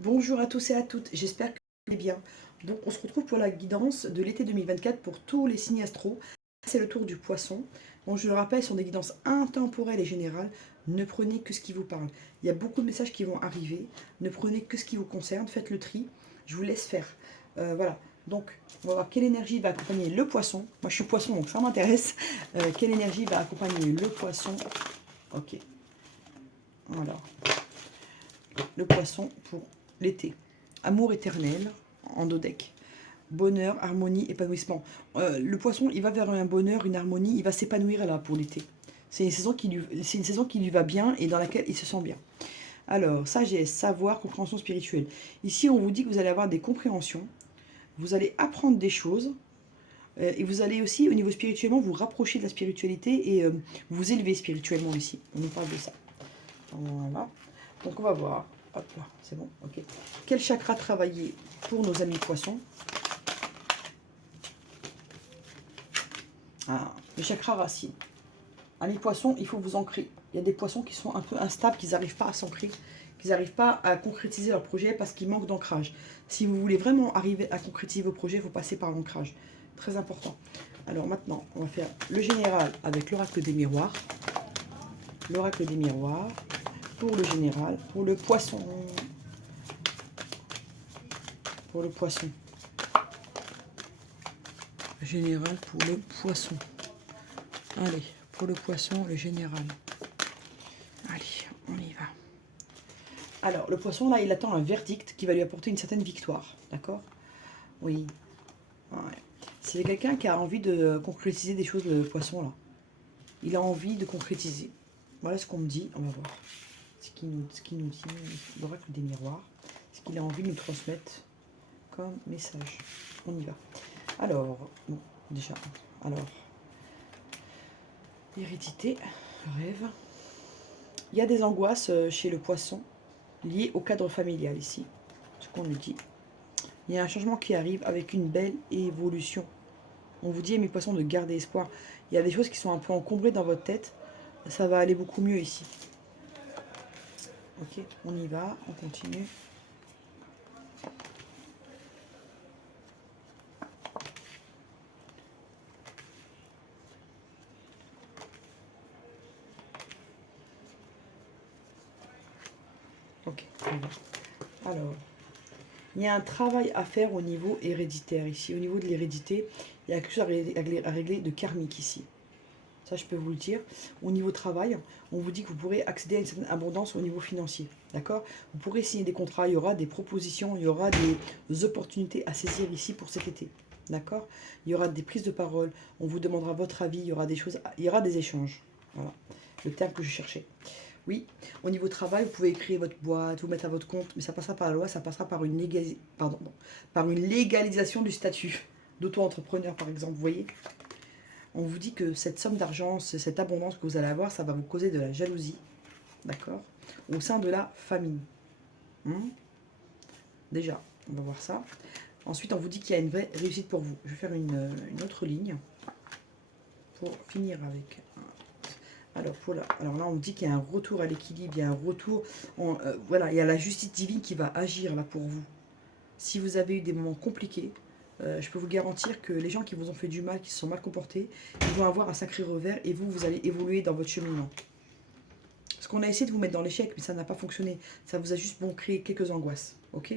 Bonjour à tous et à toutes, j'espère que vous allez bien. Donc on se retrouve pour la guidance de l'été 2024 pour tous les signes astro. C'est le tour du poisson. Bon, je le rappelle, ce sont des guidances intemporelles et générales. Ne prenez que ce qui vous parle. Il y a beaucoup de messages qui vont arriver. Ne prenez que ce qui vous concerne. Faites le tri. Je vous laisse faire. Voilà. Donc, on va voir quelle énergie va accompagner le poisson. Moi, je suis poisson, donc ça m'intéresse. Quelle énergie va accompagner le poisson? Ok. Voilà. Le poisson pour l'été. Amour éternel, en dodec. Bonheur, harmonie, épanouissement. Le poisson, il va vers un bonheur, une harmonie, il va s'épanouir là pour l'été. C'est une saison qui lui va bien et dans laquelle il se sent bien. Alors, sagesse, savoir, compréhension spirituelle. Ici, on vous dit que vous allez avoir des compréhensions, vous allez apprendre des choses, et vous allez aussi, au niveau spirituellement, vous rapprocher de la spiritualité et vous élever spirituellement ici. On nous parle de ça. Voilà. Donc, on va voir. Hop là, c'est bon, ok. Quel chakra travailler pour nos amis poissons? Ah, le chakra racine. Amis poissons, il faut vous ancrer. Il y a des poissons qui sont un peu instables, qui n'arrivent pas à s'ancrer, qui n'arrivent pas à concrétiser leur projet parce qu'ils manquent d'ancrage. Si vous voulez vraiment arriver à concrétiser vos projets, il faut passer par l'ancrage. Très important. Alors maintenant, on va faire le général avec l'oracle des miroirs. L'oracle des miroirs pour le général, pour le poisson. Pour le poisson. Général pour le poisson. Allez, pour le poisson, le général. Allez, on y va. Alors, le poisson, là, il attend un verdict qui va lui apporter une certaine victoire. D'accord? Oui. Ouais. C'est quelqu'un qui a envie de concrétiser des choses, le poisson, là. Il a envie de concrétiser. Voilà ce qu'on me dit. On va voir. Ce qu'il nous dit, l'oracle des miroirs. Ce qu'il a envie de nous transmettre comme message. On y va. Alors, bon, déjà. Alors, hérédité, rêve. Il y a des angoisses chez le poisson liées au cadre familial ici. Ce qu'on nous dit. Il y a un changement qui arrive avec une belle évolution. On vous dit, mes poissons, de garder espoir. Il y a des choses qui sont un peu encombrées dans votre tête. Ça va aller beaucoup mieux ici. Ok, on y va, on continue. Ok, on y va. Alors, il y a un travail à faire au niveau héréditaire ici. Au niveau de l'hérédité, il y a quelque chose à régler de karmique ici. Ça, je peux vous le dire. Au niveau travail, on vous dit que vous pourrez accéder à une certaine abondance au niveau financier. D'accord? Vous pourrez signer des contrats, il y aura des propositions, il y aura des opportunités à saisir ici pour cet été. D'accord? Il y aura des prises de parole, on vous demandera votre avis, il y aura des choses, il y aura des échanges. Voilà, le terme que je cherchais. Oui, au niveau travail, vous pouvez créer votre boîte, vous mettre à votre compte, mais ça passera par la loi, ça passera par une, par une légalisation du statut d'auto-entrepreneur, par exemple, vous voyez? On vous dit que cette somme d'argent, cette abondance que vous allez avoir, ça va vous causer de la jalousie, d'accord? Au sein de la famille. Déjà, on va voir ça. Ensuite, on vous dit qu'il y a une vraie réussite pour vous. Je vais faire une autre ligne pour finir avec. Alors, alors là, on dit qu'il y a un retour à l'équilibre, il y a un retour. Voilà, il y a la justice divine qui va agir là pour vous. Si vous avez eu des moments compliqués, je peux vous garantir que les gens qui vous ont fait du mal, qui se sont mal comportés, ils vont avoir un sacré revers et vous allez évoluer dans votre cheminement. Parce qu'on a essayé de vous mettre dans l'échec, mais ça n'a pas fonctionné. Ça vous a juste créé quelques angoisses. Ok?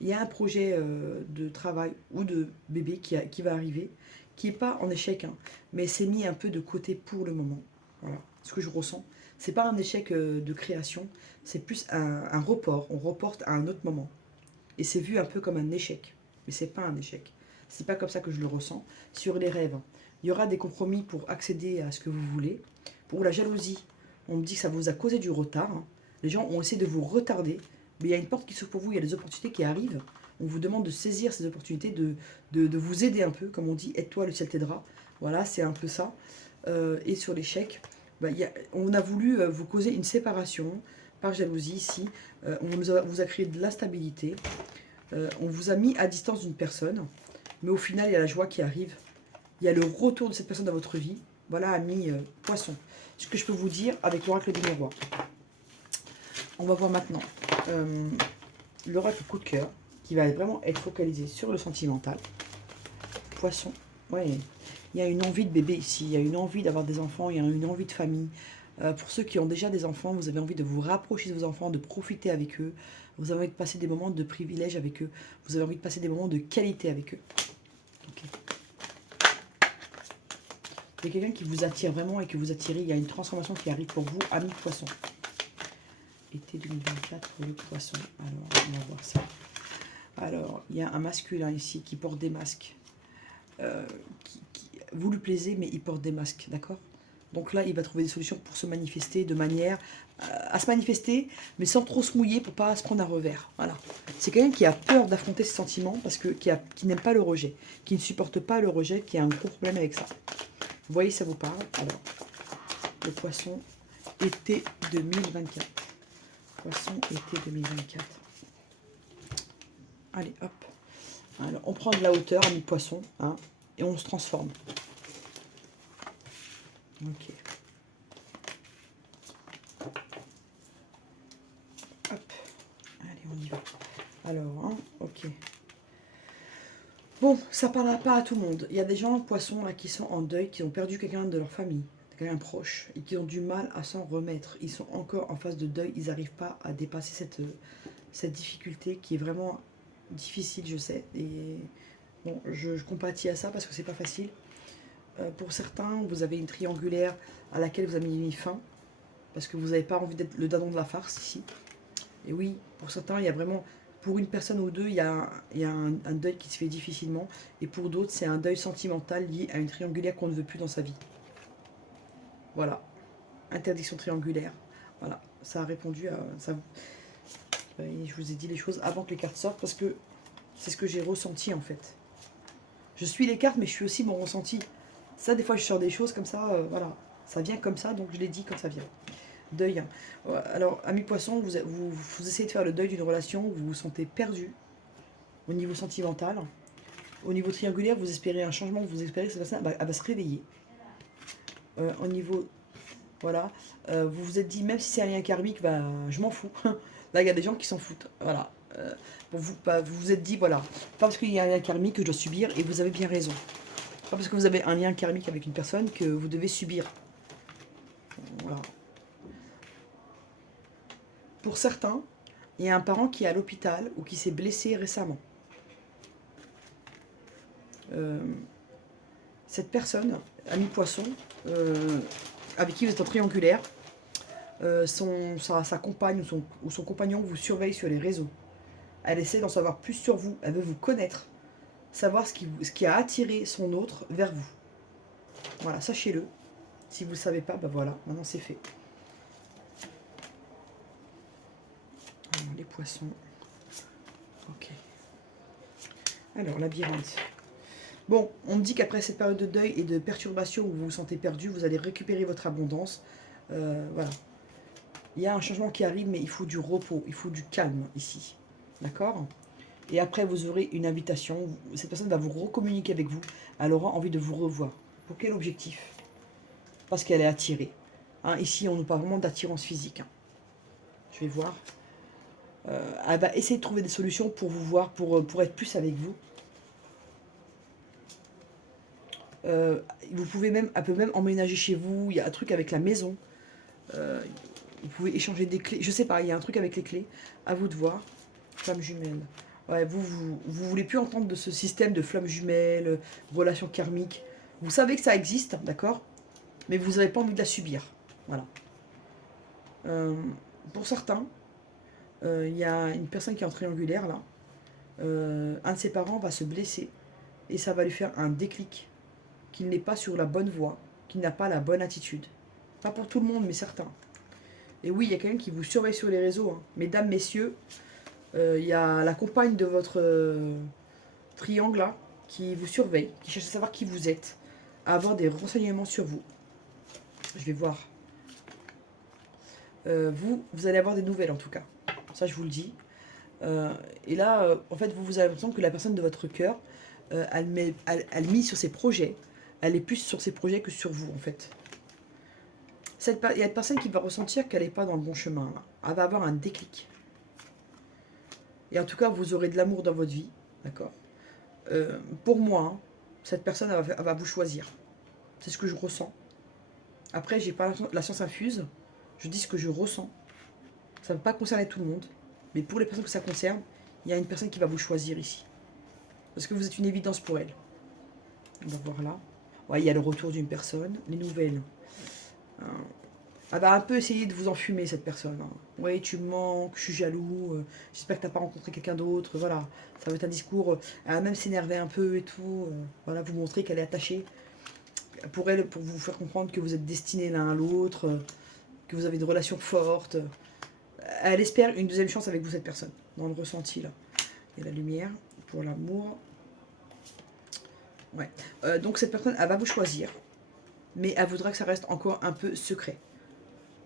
Il y a un projet de travail ou de bébé qui va arriver, qui n'est pas en échec, hein, mais c'est mis un peu de côté pour le moment. Voilà ce que je ressens. C'est pas un échec de création, c'est plus un report. On reporte à un autre moment. Et c'est vu un peu comme un échec. Mais c'est pas un échec. C'est pas comme ça que je le ressens. Sur les rêves, il y aura des compromis pour accéder à ce que vous voulez. Pour la jalousie, on me dit que ça vous a causé du retard. Hein. Les gens ont essayé de vous retarder. Mais il y a une porte qui s'ouvre pour vous, il y a des opportunités qui arrivent. On vous demande de saisir ces opportunités, de vous aider un peu. Comme on dit, aide-toi, le ciel t'aidera. Voilà, c'est un peu ça. Et sur l'échec, on a voulu vous causer une séparation par jalousie ici. On vous a créé de l'instabilité. On vous a mis à distance d'une personne, mais au final, il y a la joie qui arrive. Il y a le retour de cette personne dans votre vie. Voilà, ami poisson. Ce que je peux vous dire avec l'oracle des miroirs. On va voir maintenant. l'oracle coup de cœur, qui va vraiment être focalisé sur le sentimental. Poisson, ouais, il y a une envie de bébé ici, il y a une envie d'avoir des enfants, il y a une envie de famille. Pour ceux qui ont déjà des enfants, vous avez envie de vous rapprocher de vos enfants, de profiter avec eux. Vous avez envie de passer des moments de privilège avec eux. Vous avez envie de passer des moments de qualité avec eux. Okay. Il y a quelqu'un qui vous attire vraiment et que vous attirez. Il y a une transformation qui arrive pour vous, ami poisson. Été 2024 pour le poisson. Alors, on va voir ça. Alors, il y a un masculin ici qui porte des masques. Vous lui plaisez, mais il porte des masques, d'accord? Donc là, il va trouver des solutions pour se manifester de manière à se manifester, mais sans trop se mouiller pour pas se prendre un revers. Voilà. C'est quelqu'un qui a peur d'affronter ses sentiments parce que qui n'aime pas le rejet, qui ne supporte pas le rejet, qui a un gros problème avec ça. Vous voyez, ça vous parle? Alors, le poisson, été 2024. Poisson, été 2024. Allez, hop. Alors, on prend de la hauteur, ami poisson, hein, et on se transforme. Ok. Hop. Allez, on y va. Alors, hein, ok. Bon, ça parlera pas à tout le monde. Il y a des gens, poissons, là, qui sont en deuil, qui ont perdu quelqu'un de leur famille, quelqu'un proche, et qui ont du mal à s'en remettre. Ils sont encore en phase de deuil, ils n'arrivent pas à dépasser cette difficulté qui est vraiment difficile, je sais. Et bon, je compatis à ça parce que c'est pas facile. Pour certains, vous avez une triangulaire à laquelle vous avez mis fin, parce que vous n'avez pas envie d'être le dindon de la farce ici. Et oui, pour certains, il y a vraiment, pour une personne ou deux, il y a un deuil qui se fait difficilement, et pour d'autres, c'est un deuil sentimental lié à une triangulaire qu'on ne veut plus dans sa vie. Voilà, interdiction triangulaire. Voilà, ça a répondu à ça. Je vous ai dit les choses avant que les cartes sortent, parce que c'est ce que j'ai ressenti en fait. Je suis les cartes, mais je suis aussi mon ressenti. Ça, des fois, je sors des choses comme ça, voilà. Ça vient comme ça, donc je l'ai dit quand ça vient. Deuil. Alors, ami poisson, vous essayez de faire le deuil d'une relation où vous vous sentez perdu au niveau sentimental. Au niveau triangulaire, vous espérez un changement, vous espérez que cette personne elle va se réveiller. Au niveau, voilà, vous vous êtes dit, même si c'est un lien karmique, bah, je m'en fous. Là, il y a des gens qui s'en foutent. Voilà. Vous vous êtes dit, voilà, pas parce qu'il y a un lien karmique que je dois subir, et vous avez bien raison. Pas parce que vous avez un lien karmique avec une personne que vous devez subir. Voilà. Pour certains, il y a un parent qui est à l'hôpital ou qui s'est blessé récemment. Cette personne, ami poisson, avec qui vous êtes en triangulaire, sa compagne ou son compagnon vous surveille sur les réseaux. Elle essaie d'en savoir plus sur vous, elle veut vous connaître, savoir ce qui a attiré son autre vers vous. Voilà, sachez-le. Si vous ne le savez pas, ben voilà, maintenant c'est fait. Alors, les poissons. Ok. Alors, labyrinthe. Bon, on me dit qu'après cette période de deuil et de perturbation où vous vous sentez perdu, vous allez récupérer votre abondance. Voilà. Il y a un changement qui arrive, mais il faut du repos, il faut du calme ici. D'accord? Et après, vous aurez une invitation. Cette personne va vous recommuniquer avec vous. Elle aura envie de vous revoir. Pour quel objectif? Parce qu'elle est attirée. Hein, ici, on nous parle vraiment d'attirance physique. Hein. Je vais voir. Elle va essayer de trouver des solutions pour vous voir, pour être plus avec vous. Vous pouvez même, elle peut même emménager chez vous. Il y a un truc avec la maison. Vous pouvez échanger des clés. Je sais pas, il y a un truc avec les clés. À vous de voir. Flamme jumelle. Ouais, vous voulez plus entendre de ce système de flamme jumelle, relation karmique. Vous savez que ça existe, d'accord? Mais vous n'avez pas envie de la subir. Voilà. Pour certains, il y a une personne qui est en triangulaire là. Un de ses parents va se blesser et ça va lui faire un déclic qu'il n'est pas sur la bonne voie, qu'il n'a pas la bonne attitude. Pas pour tout le monde, mais certains. Et oui, il y a quelqu'un qui vous surveille sur les réseaux. Hein. Mesdames, messieurs, il y a la compagne de votre triangle là qui vous surveille, qui cherche à savoir qui vous êtes, à avoir des renseignements sur vous. Je vais voir. Vous allez avoir des nouvelles en tout cas. Ça, je vous le dis. Et là, en fait, vous avez l'impression que la personne de votre cœur, elle mise sur ses projets. Elle est plus sur ses projets que sur vous, en fait. Il y a une personne qui va ressentir qu'elle n'est pas dans le bon chemin. Là. Elle va avoir un déclic. Et en tout cas, vous aurez de l'amour dans votre vie. D'accord. Pour moi, hein, cette personne, elle va vous choisir. C'est ce que je ressens. Après, j'ai pas la science infuse. Je dis ce que je ressens. Ça ne va pas concerner tout le monde. Mais pour les personnes que ça concerne, il y a une personne qui va vous choisir ici. Parce que vous êtes une évidence pour elle. On va voir là. Ouais, il y a le retour d'une personne. Les nouvelles. Elle va un peu essayer de vous enfumer, cette personne. Oui, tu me manques, je suis jaloux. J'espère que tu n'as pas rencontré quelqu'un d'autre. Voilà. Ça va être un discours. Elle va même s'énerver un peu et tout. Voilà, vous montrer qu'elle est attachée. Pour elle, pour vous faire comprendre que vous êtes destinés l'un à l'autre. Que vous avez de relations fortes. Elle espère une deuxième chance avec vous, cette personne. Dans le ressenti, là. Il y a la lumière pour l'amour. Ouais. Donc cette personne, elle va vous choisir. Mais elle voudra que ça reste encore un peu secret.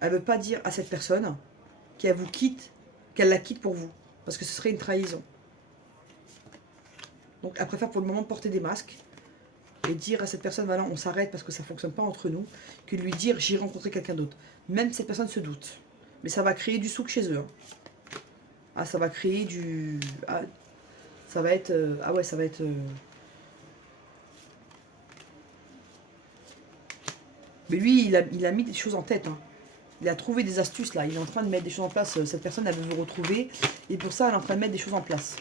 Elle ne veut pas dire à cette personne qu'elle vous quitte, qu'elle la quitte pour vous. Parce que ce serait une trahison. Donc elle préfère pour le moment porter des masques. Et dire à cette personne, voilà, on s'arrête parce que ça ne fonctionne pas entre nous. Que de lui dire, j'ai rencontré quelqu'un d'autre. Même si cette personne se doute. Mais ça va créer du souk chez eux. Ah, ça va créer du... Ah, ça va être... ah ouais, ça va être... Mais lui, il a mis des choses en tête. Hein. Il a trouvé des astuces là. Il est en train de mettre des choses en place. Cette personne, elle veut vous retrouver. Et pour ça, elle est en train de mettre des choses en place.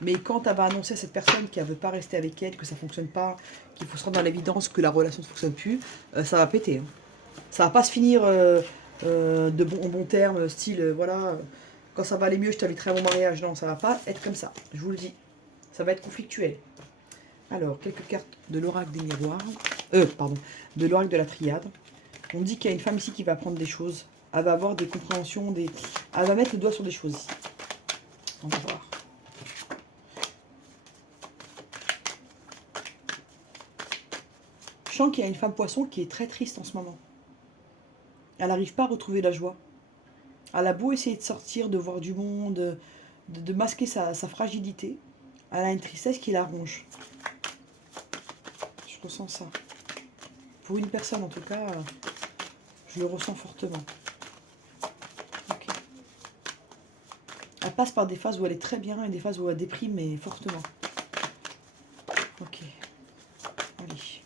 Mais quand elle va annoncer à cette personne qu'elle ne veut pas rester avec elle, que ça ne fonctionne pas, qu'il faut se rendre dans l'évidence que la relation ne fonctionne plus, ça va péter. Hein. Ça va pas se finir en bon terme, style, voilà, quand ça va aller mieux, je t'inviterai à mon mariage. Non, ça va pas être comme ça, je vous le dis. Ça va être conflictuel. Alors, quelques cartes de l'oracle des miroirs. Pardon, de l'oracle de la triade. On me dit qu'il y a une femme ici qui va apprendre des choses. Elle va avoir des compréhensions, elle va mettre le doigt sur des choses ici. On va voir. Je sens qu'il y a une femme poisson qui est très triste en ce moment. Elle n'arrive pas à retrouver la joie. Elle a beau essayer de sortir, de voir du monde, de masquer sa fragilité. Elle a une tristesse qui la ronge. Je ressens ça. Pour une personne en tout cas, je le ressens fortement. Okay. Elle passe par des phases où elle est très bien et des phases où elle déprime, mais fortement. Ok. Allez.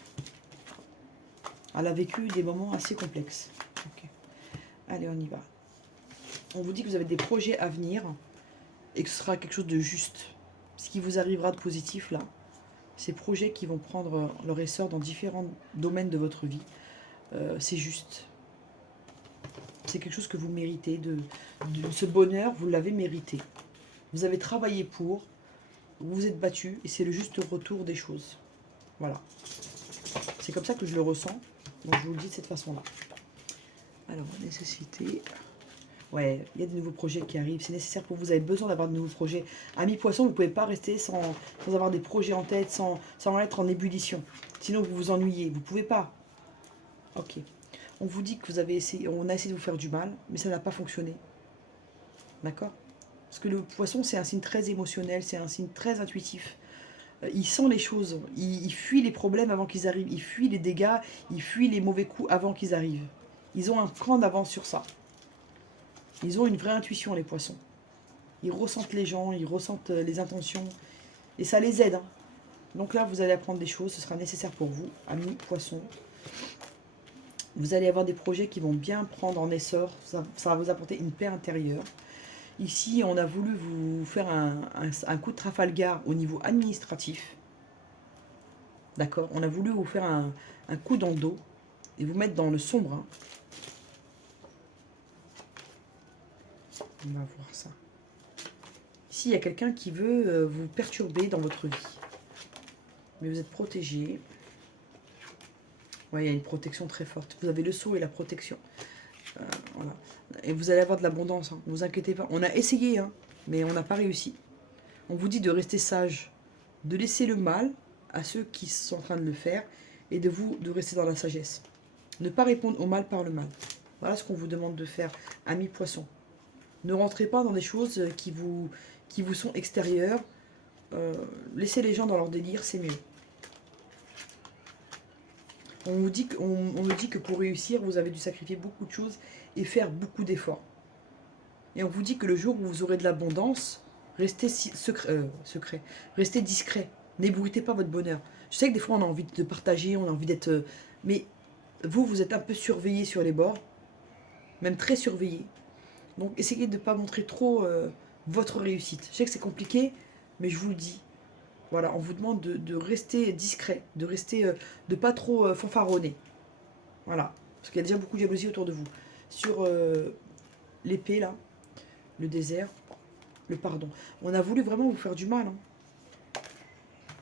Elle a vécu des moments assez complexes. Okay. Allez, on y va. On vous dit que vous avez des projets à venir et que ce sera quelque chose de juste. Ce qui vous arrivera de positif là, ces projets qui vont prendre leur essor dans différents domaines de votre vie, c'est juste. C'est quelque chose que vous méritez. Ce bonheur, vous l'avez mérité. Vous avez travaillé pour, vous vous êtes battu et c'est le juste retour des choses. Voilà. C'est comme ça que je le ressens. Donc je vous le dis de cette façon-là. Alors, nécessité. Ouais, il y a de nouveaux projets qui arrivent. C'est nécessaire pour vous. Vous avez besoin d'avoir de nouveaux projets. Amis poissons, vous ne pouvez pas rester sans avoir des projets en tête, sans être en ébullition. Sinon, vous vous ennuyez. Vous ne pouvez pas. Ok. On vous dit que vous avez essayé, on a essayé de vous faire du mal, mais ça n'a pas fonctionné. D'accord? Parce que le poisson, c'est un signe très émotionnel, c'est un signe très intuitif. Il sent les choses. Il fuit les problèmes avant qu'ils arrivent. Il fuit les dégâts. Il fuit les mauvais coups avant qu'ils arrivent. Ils ont un cran d'avance sur ça. Ils ont une vraie intuition, les poissons. Ils ressentent les gens, ils ressentent les intentions. Et ça les aide. Hein. Donc là, vous allez apprendre des choses. Ce sera nécessaire pour vous, amis poissons. Vous allez avoir des projets qui vont bien prendre en essor. Ça va vous apporter une paix intérieure. Ici, on a voulu vous faire un coup de Trafalgar au niveau administratif. D'accord? On a voulu vous faire un coup dans le dos et vous mettre dans le sombre. Hein. On va voir ça. Ici, il y a quelqu'un qui veut vous perturber dans votre vie. Mais vous êtes protégé. Ouais, il y a une protection très forte. Vous avez le sceau et la protection. Voilà. Et vous allez avoir de l'abondance. Hein. Ne vous inquiétez pas. On a essayé, hein, mais on n'a pas réussi. On vous dit de rester sage, de laisser le mal à ceux qui sont en train de le faire et de rester dans la sagesse. Ne pas répondre au mal par le mal. Voilà ce qu'on vous demande de faire, amis poissons. Ne rentrez pas dans des choses qui vous sont extérieures. Laissez les gens dans leur délire, c'est mieux. On nous dit que pour réussir, vous avez dû sacrifier beaucoup de choses et faire beaucoup d'efforts. Et on vous dit que le jour où vous aurez de l'abondance, restez secret, restez discret. N'ébruitez pas votre bonheur. Je sais que des fois on a envie de partager, on a envie d'être... mais vous, vous êtes un peu surveillé sur les bords, même très surveillé. Donc essayez de ne pas montrer trop votre réussite. Je sais que c'est compliqué, mais je vous le dis. Voilà, on vous demande de rester discret, de rester, de pas trop fanfaronner. Voilà, parce qu'il y a déjà beaucoup de jalousie autour de vous. Sur l'épée là, le désert, le pardon. On a voulu vraiment vous faire du mal. Hein.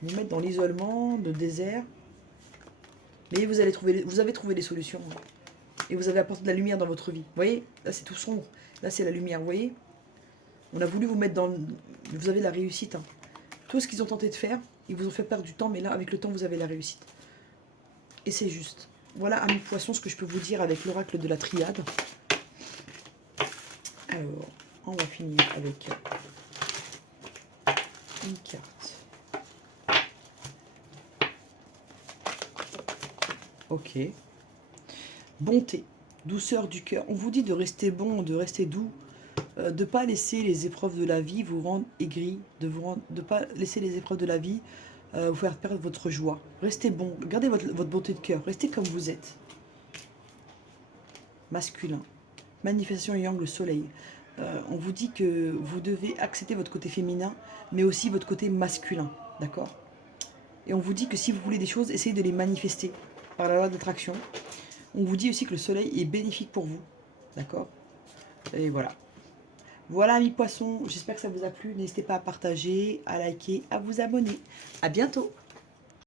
Vous mettre dans l'isolement, le désert. Mais vous avez trouvé les solutions. Hein. Et vous avez apporté de la lumière dans votre vie. Vous voyez, là c'est tout sombre. Là c'est la lumière, vous voyez. On a voulu vous mettre dans... Vous avez la réussite. Hein. Tout ce qu'ils ont tenté de faire, ils vous ont fait perdre du temps, mais là, avec le temps, vous avez la réussite. Et c'est juste. Voilà, amis poissons, ce que je peux vous dire avec l'oracle de la triade. Alors, on va finir avec une carte. Ok. Bonté, douceur du cœur. On vous dit de rester bon, de rester doux, de ne pas laisser les épreuves de la vie vous rendre aigri, de ne pas laisser les épreuves de la vie vous faire perdre votre joie. Restez bon, gardez votre bonté de cœur, restez comme vous êtes. Masculin, manifestation yang, le soleil. On vous dit que vous devez accepter votre côté féminin, mais aussi votre côté masculin, d'accord? Et on vous dit que si vous voulez des choses, essayez de les manifester par la loi d'attraction. On vous dit aussi que le soleil est bénéfique pour vous, d'accord? Et voilà. Voilà, amis poissons, j'espère que ça vous a plu. N'hésitez pas à partager, à liker, à vous abonner. À bientôt!